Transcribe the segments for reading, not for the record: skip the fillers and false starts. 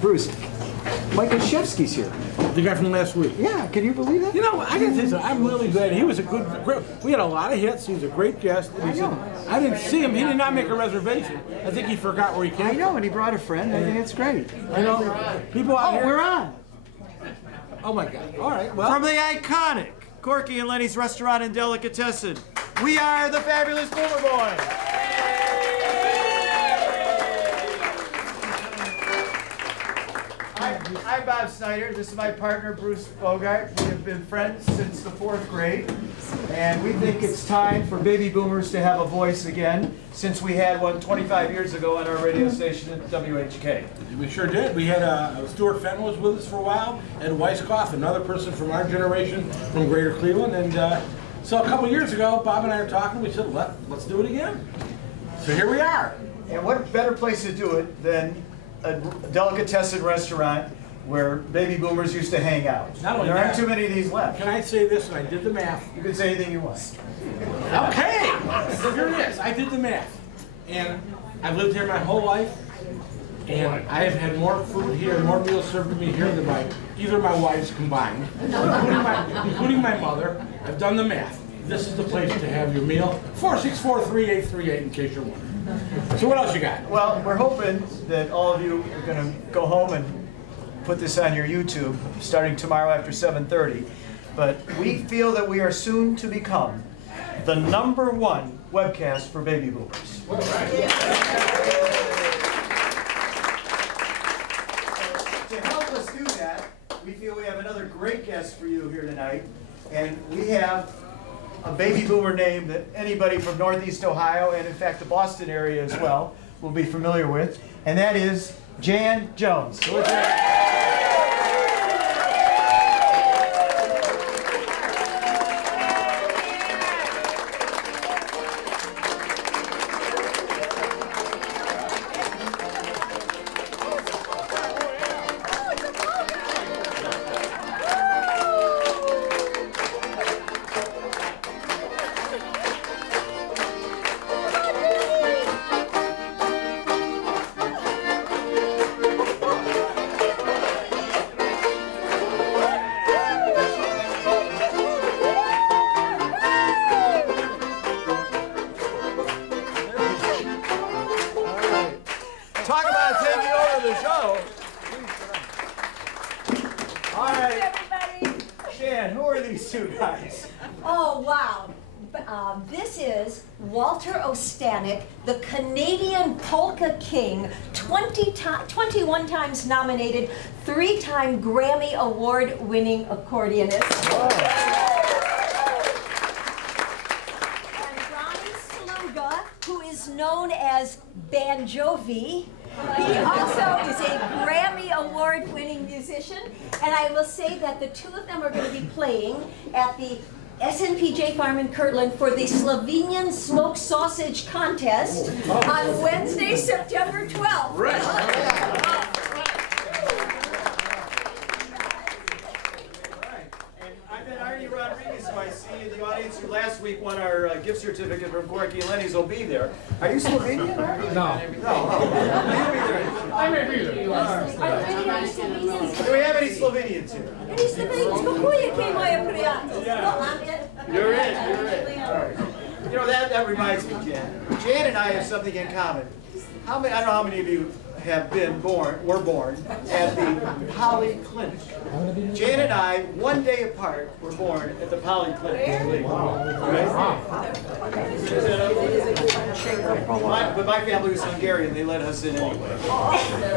Bruce, Mike Olszewski's here. The guy from last week. Yeah, can you believe that? You know, I gotta tell you something. I'm really glad. He was a good. We had a lot of hits. He was a great guest. And he said, I didn't see him. He did not make a reservation. I think he forgot where he came I from. know, and he brought a friend. I think it's great. You know, people out here. We're on. Oh my God. All right. Well. From the iconic Corky and Lenny's Restaurant and Delicatessen, we are the Fabulous Boomer Boys. I'm Bob Snyder. This is my partner, Bruce Bogart. We have been friends since the 4th grade, and we think it's time for baby boomers to have a voice again, since we had one 25 years ago on our radio station at WHK. We sure did. We had Stuart Fenton was with us for a while, Ed Weisskopf, another person from our generation from Greater Cleveland, and so a couple years ago, Bob and I were talking. We said, let's do it again. So here we are. And what better place to do it than a delicatessen restaurant where baby boomers used to hang out. There aren't too many of these left. Can I say this? And I did the math. You can say anything you want. Okay, here it is. I did the math. And I've lived here my whole life. And I have had more food here, more meals served to me here than either of my wives combined, including my mother. I've done the math. This is the place to have your meal. 464-3838 in case you're wondering. So what else you got? Well, we're hoping that all of you are going to go home and put this on your YouTube starting tomorrow after 7:30. But we feel that we are soon to become the #1 webcast for baby boomers. To help us do that, we feel we have another great guest for you here tonight. And we have a baby boomer name that anybody from Northeast Ohio, and in fact the Boston area as well, will be familiar with. And that is Jan Jones. So talk about taking over the show. All right, everybody. Jan, who are these two guys? Oh, wow. This is Walter Ostanek, the Canadian polka king, 21 times nominated, 3-time Grammy Award-winning accordionist. Oh. And Ronnie Sluga, who is known as Banjovi. He also is a Grammy Award-winning musician, and I will say that the two of them are going to be playing at the SNPJ Farm in Kirtland for the Slovenian Smoked Sausage Contest on Wednesday, September 12th. Right. Arnie Rodriguez, who I see in the audience, who last week won our gift certificate from Corky and Lenny's, will be there. Are you Slovenian, Arnie? No. No. You'll be there. I may be there. Do we have any Slovenians here? Any Slovenians? Kukuya came moja prijatelj. You're in. You're in. All right. You know, that reminds me, Jan. Jan and I have something in common. I don't know how many of you were born at the Poly Clinic. Jan and I, one day apart, were born at the Poly Clinic. But my family was Hungarian. They let us in anyway.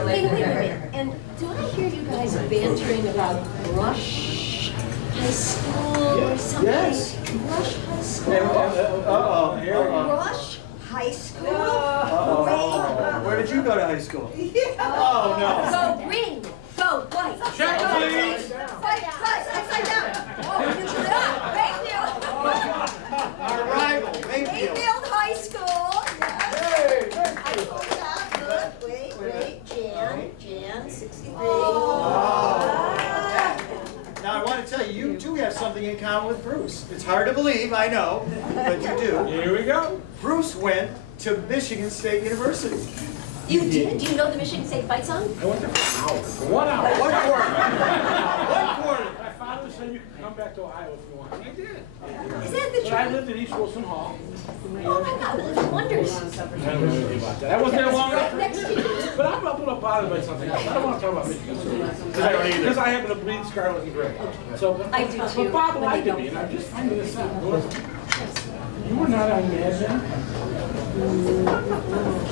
Wait a minute. And do I hear you guys bantering about Rush High School or something? Yes. Rush High School? Rush High School? Where did you go to high school? Oh, no. Go green. Go white. Check, please. Upside down. Oh, you should not. Mayfield. Our rival, Mayfield. Mayfield High School. Hey. Good. Wait. Jan, 63. Now, I want to tell you, you do have something in common with Bruce. It's hard to believe, I know, but you do. Here we go. Bruce went to Michigan State University. You did? Do you know the Michigan State fight song? I went there for an hour. For 1 hour. 1 quarter. 1 quarter. My father said you can come back to Ohio if you want. And I did. Is that the But I truth? lived at East Wilson Hall. Oh my God, Little Wonders. I don't know anything about that. I wasn't there long Right enough. next to you. But I'm a little bothered by something else. I don't want to talk about Michigan State. I don't either. Because I happen to bleed scarlet and gray. So, I do too, But Bob when they lied to don't. me, and I'm just finding this out. You were not on Mad Men?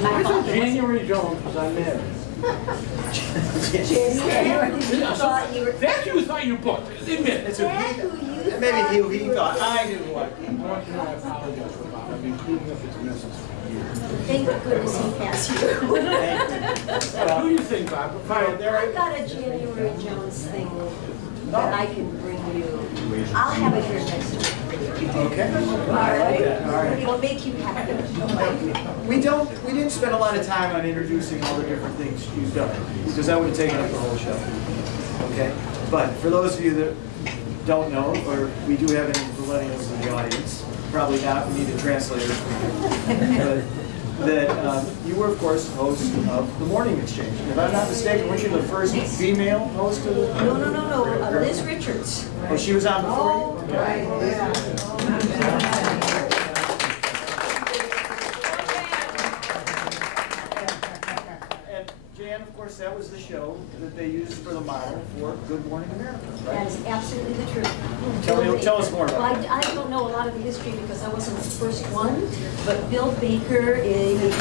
I thought January Jones was on Mad Men. You thought you were. That's who you thought you booked. Admit it. It's That a, who you maybe thought. he thought I knew what. I want you to know I apologize for Bob. I've been cleaning up his messes for years. Thank goodness he passed you. Who do you think, Bob? Fine, there. I've got a January Jones thing that I can bring you. I'll have it here next week. Okay. All right? It'll make you happy. We didn't spend a lot of time on introducing all the different things you've done, because that would have taken up the whole show. Okay? But for those of you that don't know, or we do have any millennials in the audience, probably not, we need a translator. But that you were, of course, host of the Morning Exchange. If I'm not mistaken, weren't you the first female host of the? No. Liz Richards. Oh, she was on before you? Oh, right. And Jan, of course, that was the show that they used for the model for Good Morning America, right? That is absolutely the truth. Tell us more about it. Well, I don't know a lot of the history because I wasn't the first one, but Bill Baker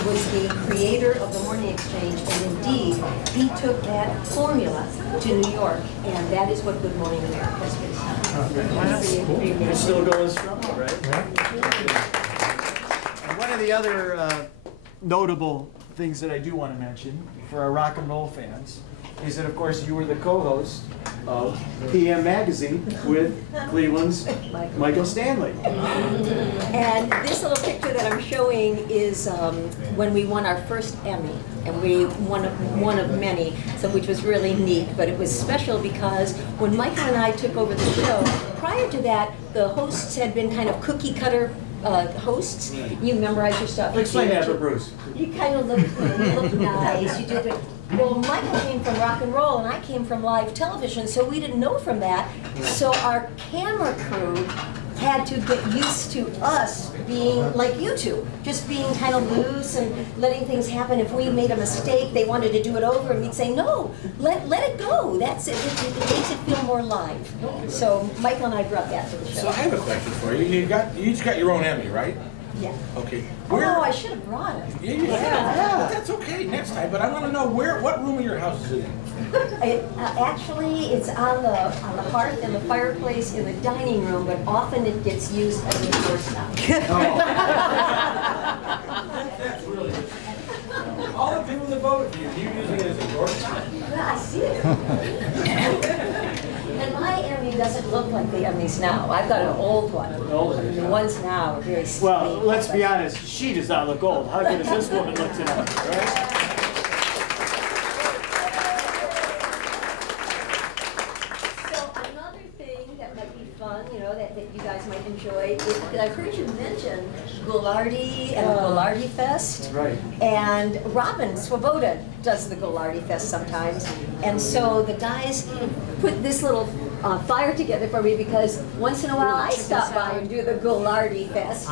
was the creator of the Morning Exchange, and indeed, he took that formula to New York, and that is what Good Morning America is based on. It's still going strong, right? And one of the other notable things that I do want to mention for our rock and roll fans is that, of course, you were the co-host of PM Magazine with Cleveland's Michael Stanley. And this little picture that I'm showing is when we won our first Emmy, and we won one of many, so which was really neat. But it was special because when Michael and I took over the show, prior to that, the hosts had been kind of cookie cutter hosts. You memorize your stuff. Explain that for Bruce. You kind of look nice. You do the. Well, Michael came from rock and roll, and I came from live television, so we didn't know from that. So our camera crew had to get used to us being like you two, just being kind of loose and letting things happen. If we made a mistake, they wanted to do it over, and we'd say, no, let it go. That's it. It makes it feel more live. So Michael and I brought that to the show. So I have a question for you. You each got your own Emmy, right? Yeah. Okay. Oh, I should have brought it. Yeah, you should. But that's okay next time. But I want to know what room of your house is it in? Actually, it's on the hearth and the fireplace in the dining room, but often it gets used as a doorstop. That's really good. All the people that voted for you, you're using it as a doorstop? Yeah, I see it. And my Emmy doesn't look like the Emmys now. I've got an old one. The ones now are very sleek. Well, let's be honest, she does not look old. How good does this woman look tonight, right? So another thing that might be fun, that you guys might enjoy, is that I've heard you mention Goulardi and the Goulardi Fest. Right. And Robin Swoboda does the Goulardi Fest sometimes. And so the guys put this little fire together for me because once in a while I stop by and do the Goulardi Fest.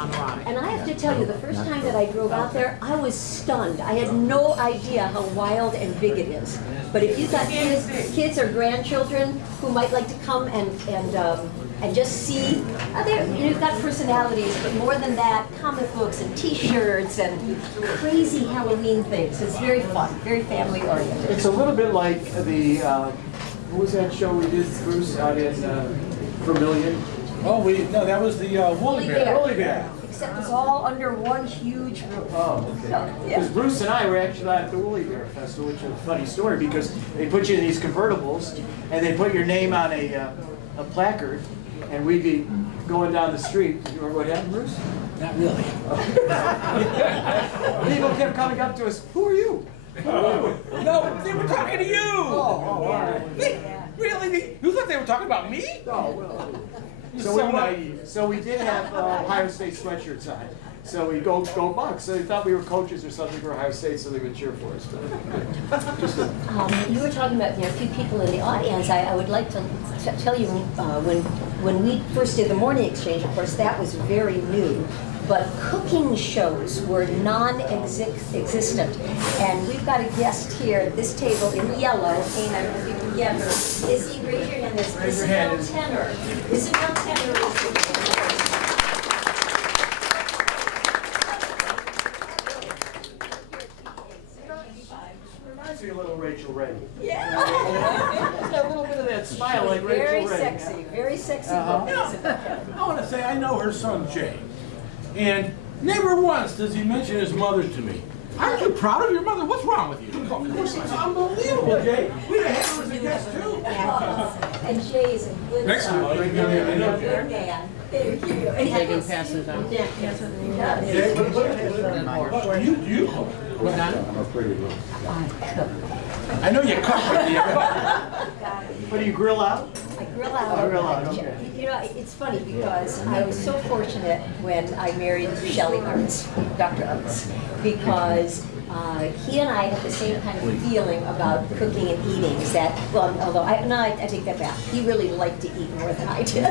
And I have to tell you, the first time that I drove out there, I was stunned. I had no idea how wild and big it is. But if you've got kids or grandchildren who might like to come and just see, you've got personalities, but more than that, comic books and T-shirts and crazy Halloween things. It's very fun, very family oriented. It's a little bit like the, what was that show we did, Bruce, out in Vermillion? Oh, no, that was the Woolly Bear. Woolly Bear. Except it's all under one huge roof. Oh, okay. So, Because Bruce and I were actually at the Woolly Bear Festival, which is a funny story because they put you in these convertibles and they put your name on a placard, and we'd be going down the street. You remember what happened, Bruce? Not really. People kept coming up to us. Who are you? No, they were talking to you. Oh, all right. Really? You thought they were talking about me? Oh, well. So naive. So we did have Ohio State sweatshirts on. So we go Bucks. So they thought we were coaches or something for Ohio State, so they would cheer for us. You were talking about a few people in the audience. I would like to tell you when we first did the morning exchange, of course, that was very new. But cooking shows were non-existent. And we've got a guest here at this table in yellow. Hey, I don't know if you can get her. Izzy, raise your hand. Isabel Tenor. Isabel Tenor is reminds me a little Rachel Ray. Yeah. She's got a little bit of that smile like Rachel Ray. Very sexy. I want to say I know her son Jay, and never once does he mention his mother to me. Aren't you proud of your mother? What's wrong with you? It's unbelievable, Jay. We'd have had her as a guest too. And Jay is a good Next time, good man. Thank you. They can pass it on. Jay, what do you cook? What's that? I know you cook, but do you cook? What do you grill out? I grill out. Oh, grill out, okay. You know, it's funny because I was so fortunate when I married Shelley Arts, Dr. Arts, because he and I had the same kind of feeling about cooking and eating. Is that, well, although I take that back. He really liked to eat more than I did.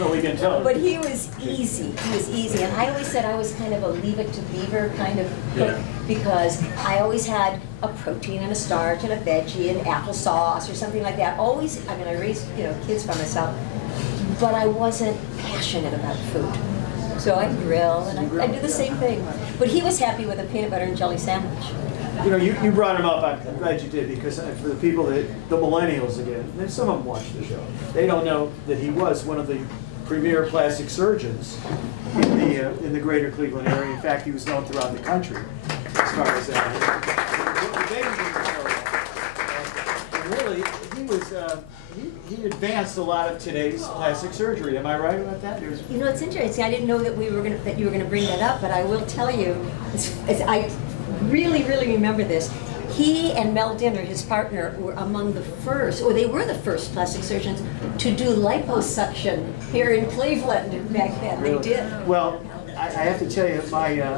Well, we can tell. But he was easy. He was easy, and I always said I was kind of a leave it to beaver kind of cook because I always had a protein and a starch and a veggie and applesauce or something like that. Always, I mean, I raised kids by myself, but I wasn't passionate about food. So I grill and I do the same thing. But he was happy with a peanut butter and jelly sandwich. You know, you brought him up. I'm glad you did, because for the people the millennials again, and some of them watch the show, they don't know that he was one of the premier plastic surgeons in the greater Cleveland area. In fact, he was known throughout the country as far as that. And really, he was. He advanced a lot of today's plastic surgery. Am I right about that? You know, it's interesting. I didn't know that you were going to bring that up, but I will tell you, I really remember this. He and Mel Dinner, his partner, were among the first, or they were the first plastic surgeons to do liposuction here in Cleveland back then. Really? They did. Well, I have to tell you,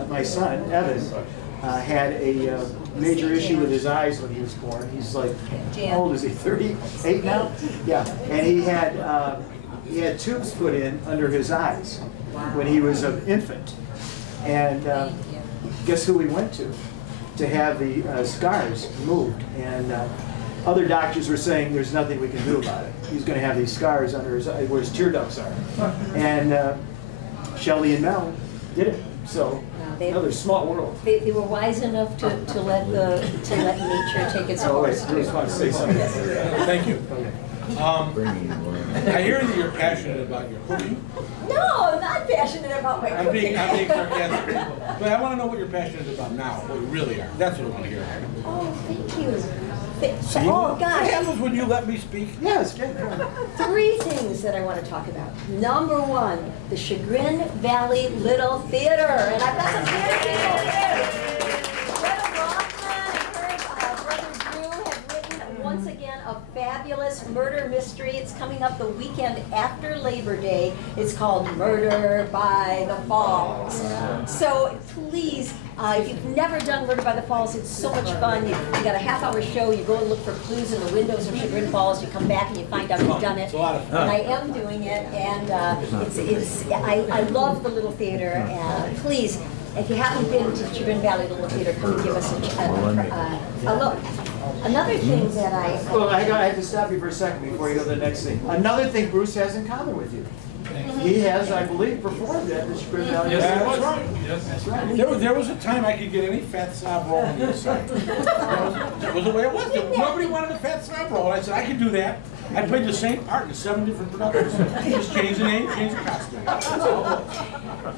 my son Evan had a major issue with his eyes when he was born. He's like, how old is he? 38 now? Yeah, and he had tubes put in under his eyes when he was an infant. And guess who we went to have the scars removed? And other doctors were saying there's nothing we can do about it. He's going to have these scars under his eye where his tear ducts are. And Shelley and Mel did it. So. Another small world. They were wise enough to let nature take its course. I just want to say something. Thank you. I hear that you're passionate about your cooking. No, I'm not passionate about my cooking. I'm being sarcastic. But I want to know what you're passionate about now, what you really are. That's what I want to hear. Oh, thank you. See, oh, gosh. What happens when you let me speak? Yes, get 3 things that I want to talk about. Number 1, the Chagrin Valley Little Theater. And I've got some theater people here. Greta Rothman and her brother Drew have written, once again, a fabulous murder mystery. It's coming up the weekend after Labor Day. It's called Murder by the Falls. So please, if you've never done Murder by the Falls, it's so much fun. You got a half-hour show. You go and look for clues in the windows of Chagrin Falls. You come back and you find out who's done it. It's a lot of fun. And I am doing it, and I love the Little Theater. Please, if you haven't been to Chagrin Valley Little Theater, come give us a look. Another thing that Well, I have to stop you for a second before you go to the next thing. Another thing Bruce has in common with you. He has, I believe, performed at the Chagrin Valley. Yes, that's right. Yes, that's right. There was a time I could get any fat sob roll on the side. That was the way it was. Nobody wanted a fat sob roll. I said, I can do that. I played the same part in 7 different productions. Just change the name, change the costume.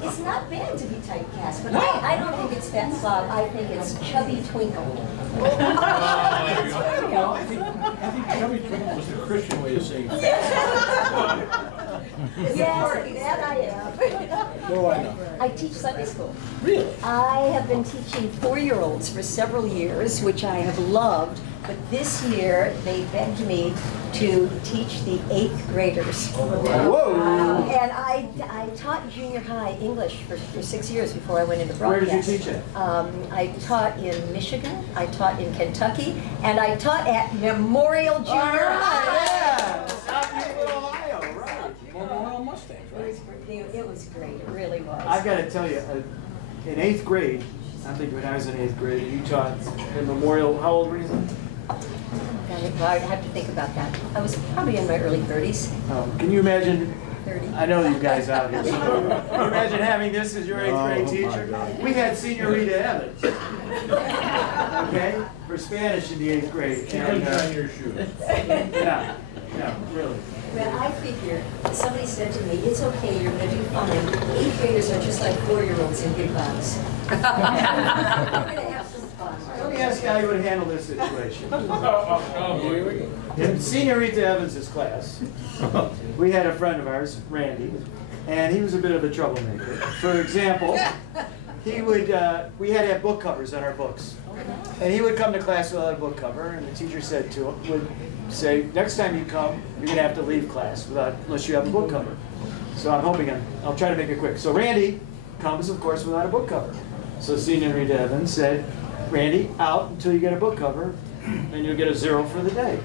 it's not bad to be typecast, but I don't think it's fat slob. I think it's chubby twinkle. I think chubby twinkle was the Christian way of saying fat. Yes, that I am. What do I know? I teach Sunday school. Really? I have been teaching 4-year-olds for several years, which I have loved. But this year, they begged me to teach the 8th graders. Whoa! And I taught junior high English for 6 years before I went into Where broadcast. did you teach it? I taught in Michigan, I taught in Kentucky, and I taught at Memorial Junior High. Yeah! Southeast Ohio, right. Memorial Mustangs, right? It was great, it really was. I've got to tell you, in 8th grade, I think when I was in 8th grade, and you taught in Memorial, how old were you? Well, I'd have to think about that. I was probably in my early 30s. Can you imagine? 30. I know you guys out here. So can you imagine having this as your 8th grade teacher? We had Senorita Evans, okay, for Spanish in the 8th grade. She couldn't shine your shoes. Yeah, really. Well, I figure, somebody said to me, it's okay, you're going to do fine. 8th graders are just like 4-year-olds in big bugs. We're going to have some fun. Let me ask you how you would handle this situation. In Senorita Evans' class, we had a friend of ours, Randy, and he was a bit of a troublemaker. For example, he would, we had to have book covers on our books. And he would come to class without a book cover, and the teacher said to him, would say, next time you come, you're going to have to leave class unless you have a book cover. So I'm hoping I'll try to make it quick. So Randy comes, of course, without a book cover. So Senorita Evans said, Randy, out until you get a book cover, and you'll get a 0 for the day.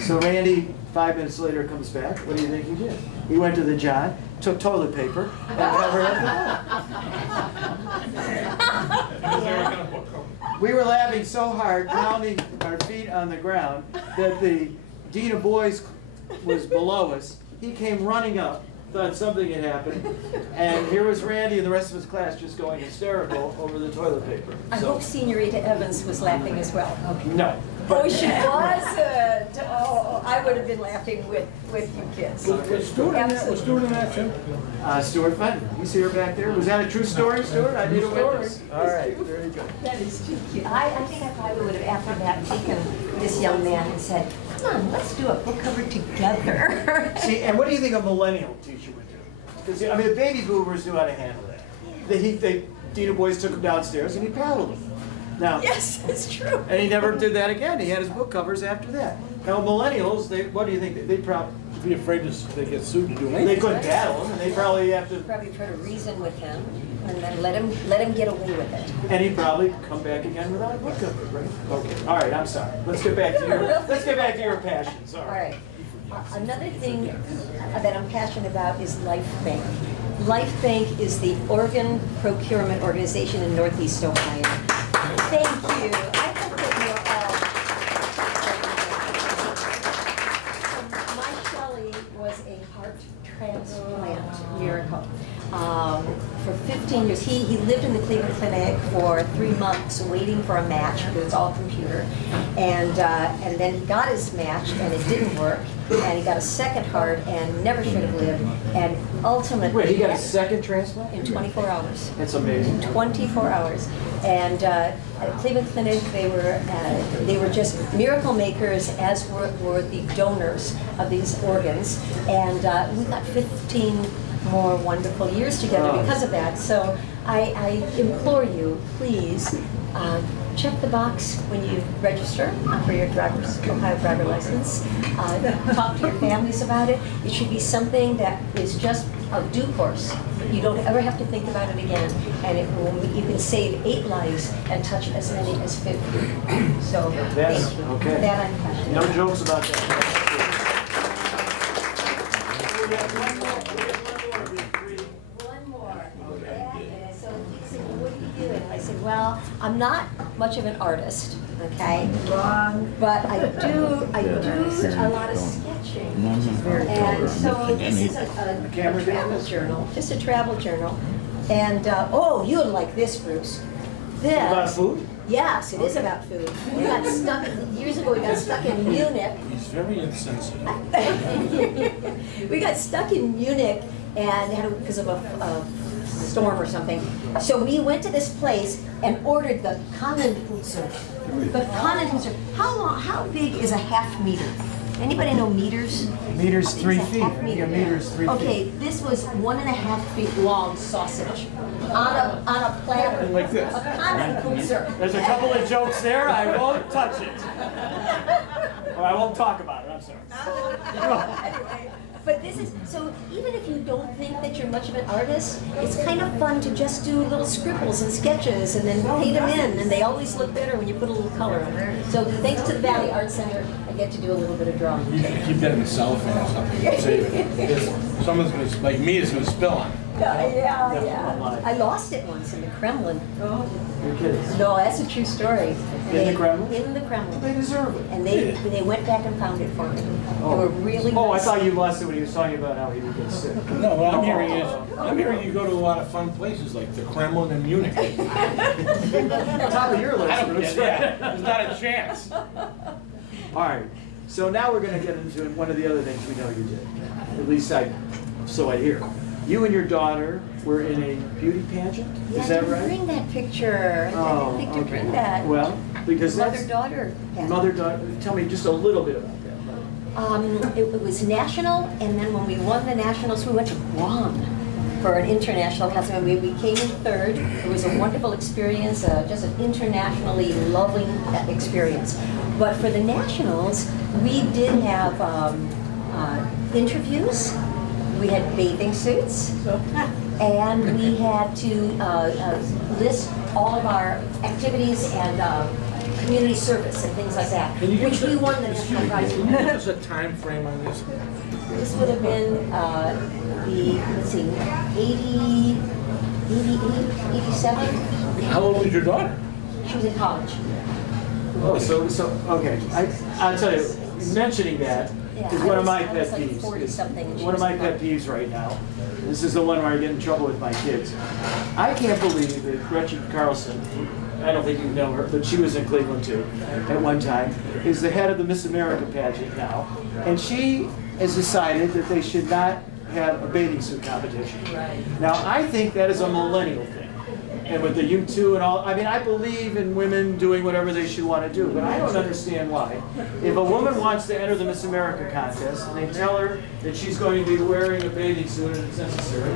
So Randy, 5 minutes later, comes back. What do you think he did? He went to the John, took toilet paper, and covered up the book. We were laughing so hard, pounding our feet on the ground, that the Dean of Boys was below us. He came running up, thought something had happened, and here was Randy and the rest of his class just going hysterical over the toilet paper. I hope Senorita Evans was laughing as well. No. Oh, she wasn't. Oh, I would have been laughing with you kids. Was Stuart in that too? Stuart Fenton. You see her back there? Was that a true story, Stuart? I need a witness. All right, very good. That is too cute. I think I probably would have, after that, taken this young man and said, come on, let's do a book cover together. See, and what do you think a millennial teacher would do? Because, I mean, the baby boomers knew how to handle that. The Dean of Boys took him downstairs and he paddled him. Now, Yes, it's true. and he never did that again. He had his book covers after that. Now, millennials, what do you think? They probably Be afraid they get sued to do anything. they couldn't paddle him, and they probably have to. Probably try to reason with him and then let him get away with it. And he'd probably come back again without a book cover, right? Okay. All right. I'm sorry. Let's get back to your passions. All All right. right. Another thing that I'm passionate about is Life Bank. Life Bank is the organ procurement organization in Northeast Ohio. Thank you. I hope that you're all. So my Shelley was a heart transplant miracle. For 15 years, he lived in the Cleveland Clinic for 3 months waiting for a match because it's all computer, and then he got his match and it didn't work, and he got a second heart and never should have lived, and ultimately Wait, he got a second transplant? in 24 hours. That's amazing. 24 hours, and at Cleveland Clinic they were just miracle makers, as were the donors of these organs, and we got 15 more wonderful years together because of that. So I implore you, please, check the box when you register for your Ohio driver license. Talk to your families about it. It should be something that is just a due course. You don't ever have to think about it again, and you can save 8 lives and touch as many as 50. So That's thank you. okay. For that I'm passionate. No jokes about that. One more. And so he said, well, what do you do? And I said, well, I'm not much of an artist, okay? But I do a lot of sketching. And so this is a travel journal, just a travel journal. And, oh, you would like this, Bruce. This. About food? Yes, it is about food. We got stuck, years ago we got stuck in Munich. He's very insensitive. We got stuck in Munich and because of a storm or something. So we went to this place and ordered the Kannenhutzer. The Kannenhutzer. How big is a half meter? Anybody know meters? Meters 3 feet. Half meter. Yeah, meters 3 feet. Okay, this was 1.5 feet long sausage on a platter. Like this. A Kannenhutzer. There's a couple of jokes there. I won't touch it. Or I won't talk about it, I'm sorry. Anyway, but this is, so even if you don't think that you're much of an artist, it's kind of fun to just do little scribbles and sketches and then paint them in, and they always look better when you put a little color on it. So thanks to the Valley Art Center, I get to do a little bit of drawing. You gotta keep that in the cellophane or something. Save it. Because someone's gonna, like me, is gonna spill on it. Yeah. I lost it once in the Kremlin. You're kidding. No, that's a true story. In the Kremlin? In the Kremlin. They deserve it. And they went back and found it for me. They were really Oh, I nice. thought you lost it when he was talking about how he would get sick. No, what I'm hearing is, I'm hearing you go to a lot of fun places like the Kremlin and Munich. Top of your list. I don't Bruce. get that. There's not a chance. All right, so now we're going to get into one of the other things we know you did. At least so I hear. You and your daughter were in a beauty pageant, Yeah, is that I didn't right? bring that picture. I didn't think to bring that. Well, because that's Mother-daughter. pageant. mother-daughter. Tell me just a little bit about that. It was national, and then when we won the nationals, we went to Guam for an international contest. We came in third. It was a wonderful experience, just an internationally loving experience. But for the nationals, we did have interviews. We had bathing suits, and we had to list all of our activities and community service and things like that, which we won the national prize Can for. you give us a time frame on this? This would have been let's see, 80, 88, 87? How old was your daughter? She was in college. Oh, so okay. I'll tell you, mentioning that is one of my pet peeves. 40-something. One of my pet peeves right now. This is the one where I get in trouble with my kids. I can't believe that Gretchen Carlson, I don't think you know her, but she was in Cleveland too at one time, is the head of the Miss America pageant now. And she has decided that they should not have a bathing suit competition. Now, I think that is a millennial thing. And with the U2 and all, I mean, I believe in women doing whatever they should want to do, but I don't understand why. If a woman wants to enter the Miss America contest and they tell her that she's going to be wearing a bathing suit and it's necessary,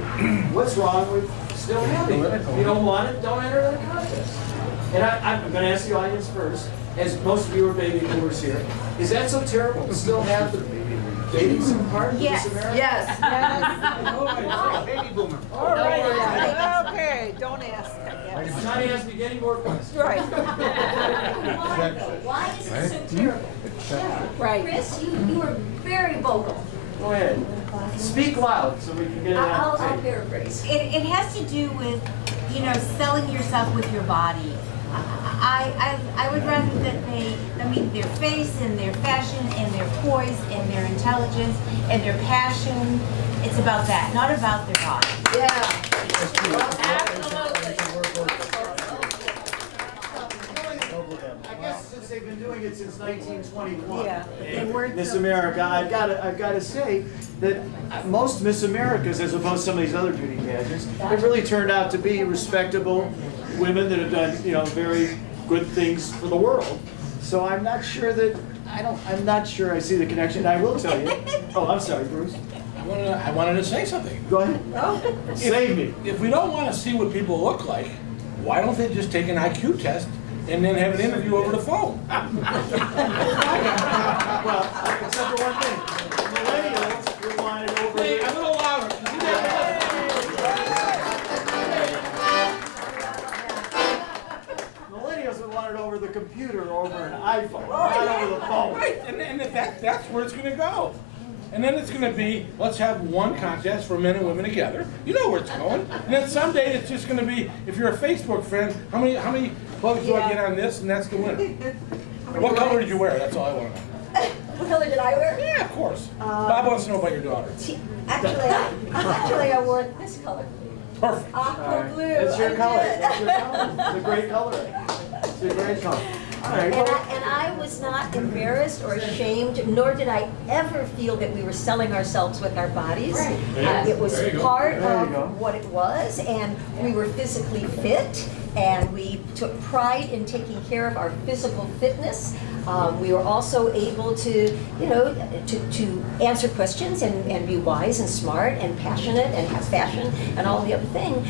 what's wrong with still having it? If you don't want it, don't enter the contest. And I'm going to ask the audience first, as most of you are baby boomers here, is that so terrible to still have the bathing suit part of Miss America? Yes. Baby boomer. All right. Okay, don't ask. Johnny has me getting more questions. Right. Why is it so terrible? Right. Chris, you were very vocal. Go ahead. Speak loud so we can get it I'll on tape. paraphrase. It has to do with, selling yourself with your body. I would rather that their face and their fashion and their poise and their intelligence and their passion, it's about that, not about their body. Yeah. I guess since they've been doing it since 1921. Yeah. Miss America, I've got to say that most Miss Americas, as opposed to some of these other beauty pageants, have really turned out to be respectable women that have done, very good things for the world. So I'm not sure that I'm not sure I see the connection. I will tell you. Oh, I'm sorry, Bruce. I wanted to say something. Go ahead. Save me. If we don't want to see what people look like, why don't they just take an IQ test and then have an interview over the phone? Well, except for one thing. Millennials, we wanted over Hey, a little louder. Millennials would want it over the computer or over an iPhone, not over the phone. Right, and that's where it's going to go. And then it's going to be, let's have one contest for men and women together. You know where it's going. And then someday it's just going to be, if you're a Facebook friend, how many plugs do I get on this, and that's the winner. What color did you wear? That's all I want to know. What color did I wear? Yeah, of course. Bob wants to know about your daughter. Actually, I wore this color. Perfect. Aqua blue. It's your I color. did. It's your color. It's a great color. It's a great color. All right. And I was not embarrassed or ashamed, nor did I ever feel that we were selling ourselves with our bodies. It was part of what it was, and we were physically fit, and we took pride in taking care of our physical fitness. We were also able to, to answer questions and be wise and smart and passionate and have fashion and all the other thing.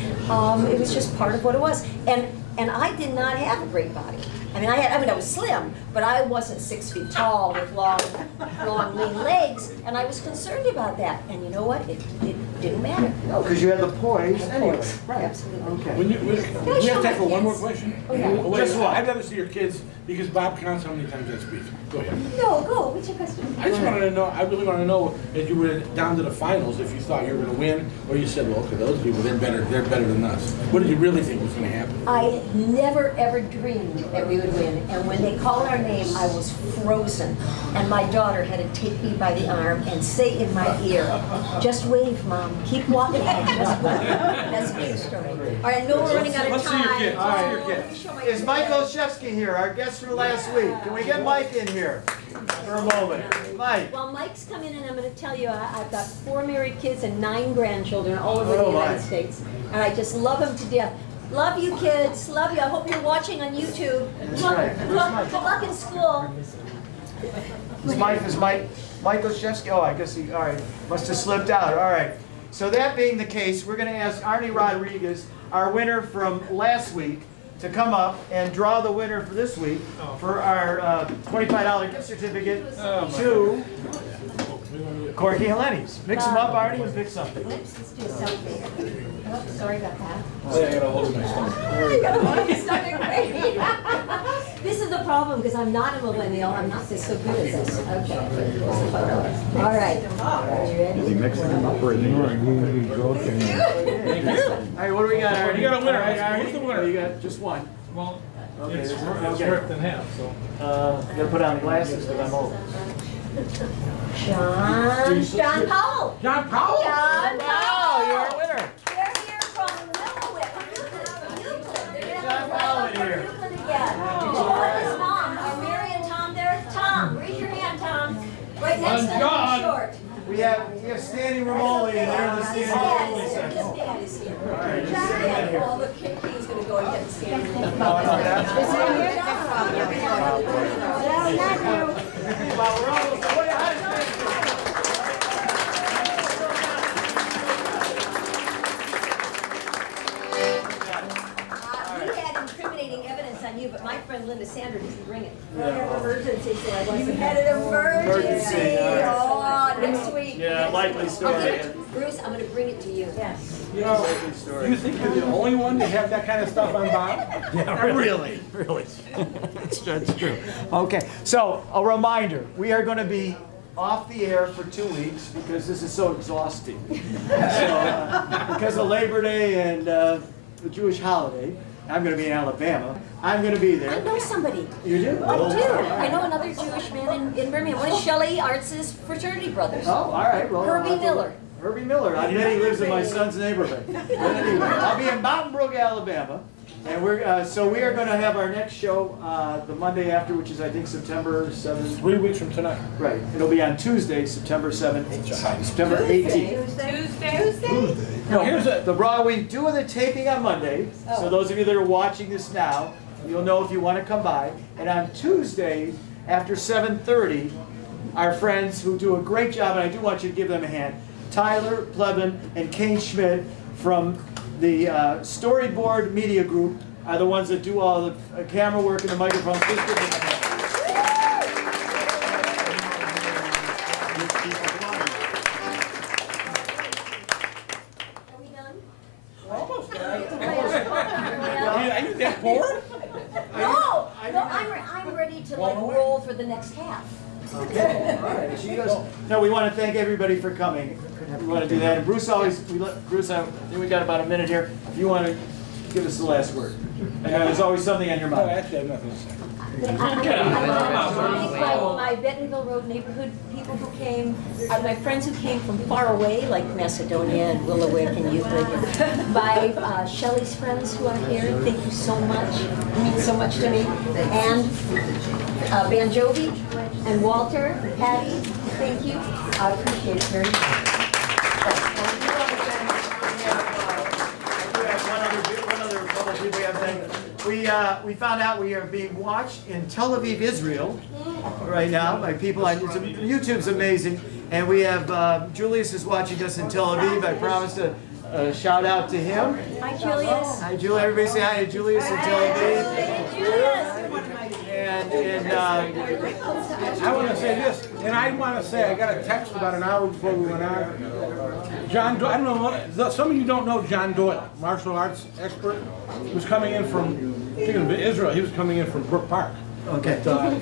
It was just part of what it was. And And I did not have a great body. I mean, I was slim, but I wasn't 6 feet tall with long, lean legs, and I was concerned about that. And you know what? It didn't matter. No, because you had the poise anyway. Right. Absolutely. Okay. We have time for one more question. Okay. Wait, Just one. I'd rather see your kids because Bob counts how many times I speak. Go ahead. No, go. What's your question? I just wanted to know, I really want to know if you were down to the finals, if you thought you were going to win, or you said, well, okay, those people, they're better than us. What did you really think was going to happen? I never ever dreamed that we would win, and when they called our name, I was frozen. And my daughter had to take me by the arm and say in my ear, "Just wave, Mom. Keep walking and just wave." That's a true story. All right, I know we're running out of Let's see your time. kids. Let's see your kids. Let me show my Is Mike Olszewski here, our guest from last week? Can we get Mike in here for a moment? Mike. Well, Mike's come in, and I'm going to tell you, I've got 4 married kids and 9 grandchildren all over the Oh, my. United States, and I just love them to death. Love you, kids. Love you. I hope you're watching on YouTube. That's right. Good luck in school. Is Mike Olszewski? Oh, I guess he, all right, must have slipped out. All right. So that being the case, we're going to ask Arnie Rodriguez, our winner from last week, to come up and draw the winner for this week for our $25 gift certificate to Corky and Lenny's. Mix them up, Arnie, and pick something. Let's do a selfie. Oh, sorry about that. I got to hold my stomach. You gotta hold your stomach, right? This is the problem, because I'm not a millennial. I'm not so good at this. Okay. All right. Are you ready? Is he mixing them up or is he joking? All right, what do we got, Arnie? You got a winner. All right, Arnie. Who's the winner? Oh, you got just one. Well, Okay, it's okay. worth in half, so. I'm gonna put on glasses because I'm old. John Powell. John Powell? John Powell. You're a winner. They're here from Millwood. John Powell in here. Euclid again. Oh, his mom. Are Mary and Tom there? Tom, raise your hand, Tom. Right next to him, short. We have Stanley Romoli in there in the His Stanley dad Romoli is here. section. His dad is here. All right, just sit in here. All the kid's gonna go and get Stanley. Well, we're almost, what, how does We had incriminating evidence on you, but my friend Linda Sander didn't bring it. We had an emergency, so I wasn't. You had an emergency. Emergency, all right. Oh, next week. Yeah, likely story. Okay, Bruce, I'm gonna bring it to you. Yes. You know, Likely story. you think you're the only one to have that kind of stuff on Bob? Yeah, really. That's true. Okay, so a reminder, we are going to be off the air for 2 weeks because this is so exhausting. Because of Labor Day and the Jewish holiday, I'm going to be in Alabama. I'm going to be I there. know somebody. You do? I do. I know another Jewish man in Birmingham. One of Shelley Arts' fraternity brothers. Oh, all right. Well, Herbie I'll have to- Miller. Herbie Miller. I bet he lives in my son's neighborhood. But anyway, I'll be in Mountain Brook, Alabama. And so we are going to have our next show the Monday after, which is I think September 7th. 3 weeks from tonight. Right. It'll be on Tuesday, September 7th, September 18th. Tuesday? No, here's a, We do the taping on Monday. So those of you that are watching this now, you'll know if you want to come by. And on Tuesday, after 7:30, our friends who do a great job, and I do want you to give them a hand, Tyler Plebin and Kane Schmidt from the Storyboard Media Group are the ones that do all the camera work and the microphones. Please give them a hand. Are we done? almost. Yeah. Are you that bored? No, I'm ready to like roll for the next half. Okay, all right. She goes, no, we want to thank everybody for coming. We want to do that. And Bruce always, Bruce, I think we got about a minute here. If you want to give us the last word. And there's always something on your No, mind. actually, I have nothing to say. I want to thank my Bentonville Road neighborhood people who came, my friends who came from far away, like Macedonia and Willowick and Euclid. My Shelley's friends who are here, thank you so much. It means so much to me. And Banjovi and Walter, Patty, thank you. I appreciate it very much. One other couple people we have to thank. We found out we are being watched in Tel Aviv, Israel, right now by people. YouTube's amazing, and we have Julius is watching us in Tel Aviv. I promised to a shout out to him. Hi, Julius. Hi, Julie. Everybody say hi to Julius and Tel Julius. And I want to say this, and I want to say I got a text about an hour before we went on. John Doyle, I don't know what, some of you don't know John Doyle, martial arts expert, was coming in from, I think of Israel, he was coming in from Brook Park. okay,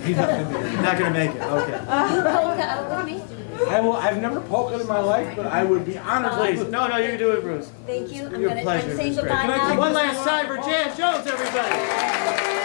He's not going to be here. not gonna make it. Okay. You polka out with me? I've never polkaed in my life, but I would be honored Please, to. no, you can do it, Bruce. Thank you. Your pleasure, I'm saying Miss Gray. goodbye now. One last time for Jan Jones, everybody.